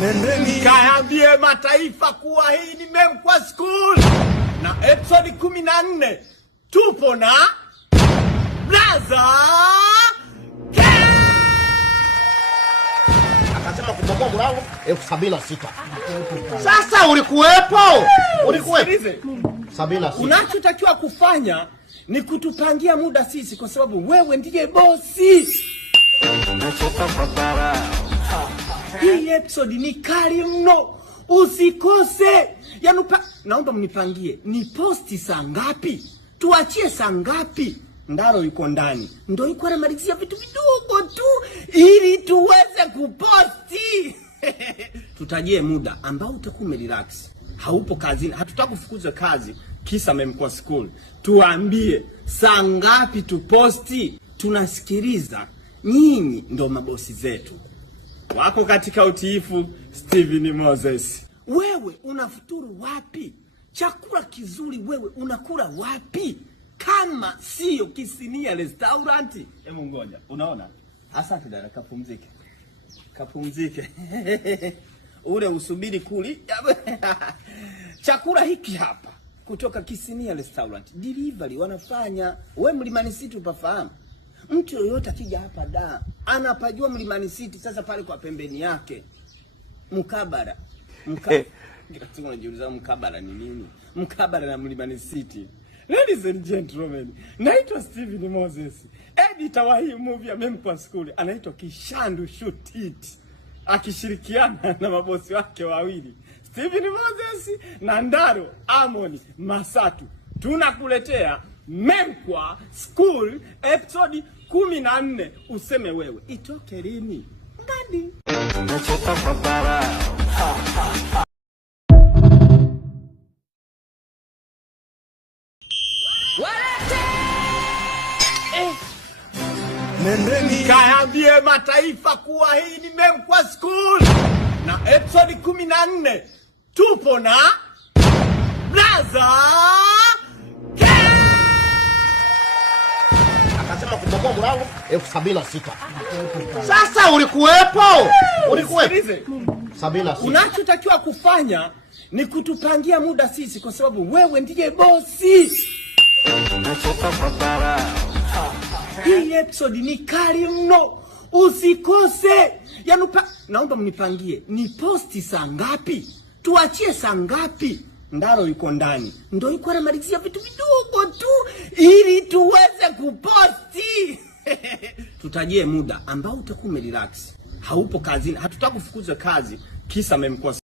Nendeni kaambie mataifa kuwa hii ni Memkwa School na episode 14 tupo na Brother K. Akasema kubomoa mlango 76. Sasa ulikuwepo? Ulikuwepo? 76. Unachotakiwa kufanya ni kutupangia muda sisi kwa sababu wewe ndiye bosi. Hii episode ni kali mno. Usikose. Naomba mnipangie. Ni posti saa ngapi? Tuachie saa ngapi? Ndaro yuko ndani. Ndio yuko anamalizia vitu vidogo tu ili tuweze kuposti. Tutajie muda ambao utakuwa umerelax. Haupo kazini. Hatutakufukuza kazi kisa Memkwa School. Tuambie saa ngapi tuposti? Tunasikiliza. Nyinyi ndo mabosi zetu. Wako katika utiifu Steven Moses. Wewe unafuturu wapi? Chakula kizuri wewe unakula wapi? Kama sio Kisinia Restaurant. Hebu ngoja. Unaona? Asante dada, kapumzike. Kapumzike. Ule usubiri kuli. Chakula hiki hapa kutoka Kisinia Restaurant. Delivery wanafanya. Wewe Mlimani City upafahamu? Mtu yoyote akija hapa anapajua Mlimani City. Sasa pale kwa pembeni yake mkabara. Unajiuliza mkabara ni nini? Mkabara na Mlimani City. Ladies and gentlemen, naitwa Steven Moses. Editor wa hii movie ya Memkwa School anaitwa Kishandu Shoot It. Akishirikiana na mabosi wake wawili, Steven Moses na Ndaro Amoni Masatu. Tunakuletea Memkwa School episode 14. Useme wewe itoke lini? Ngadi. Nachoka papara. Nendeni kaambie mataifa kuwa hii ni Memkwa School na episode 14 tupo na Brother K. Akasema kubomoa mlango 76. Sasa ulikuwepo? Ulikuwepo? 76. Unachotakiwa kufanya ni kutupangia muda sisi kwa sababu wewe ndiye bosi. Hii episode ni kali mno. Usikose. Naomba mnipangie. Ni posti saa ngapi? Tuachie saa ngapi? Ndaro yuko ndani. Ndio yuko anamalizia vitu vidogo tu ili tuweze kuposti. Tutajie muda ambao utakuwa umerelax. Haupo kazini. Hatutakufukuza kazi kisa Memkwa.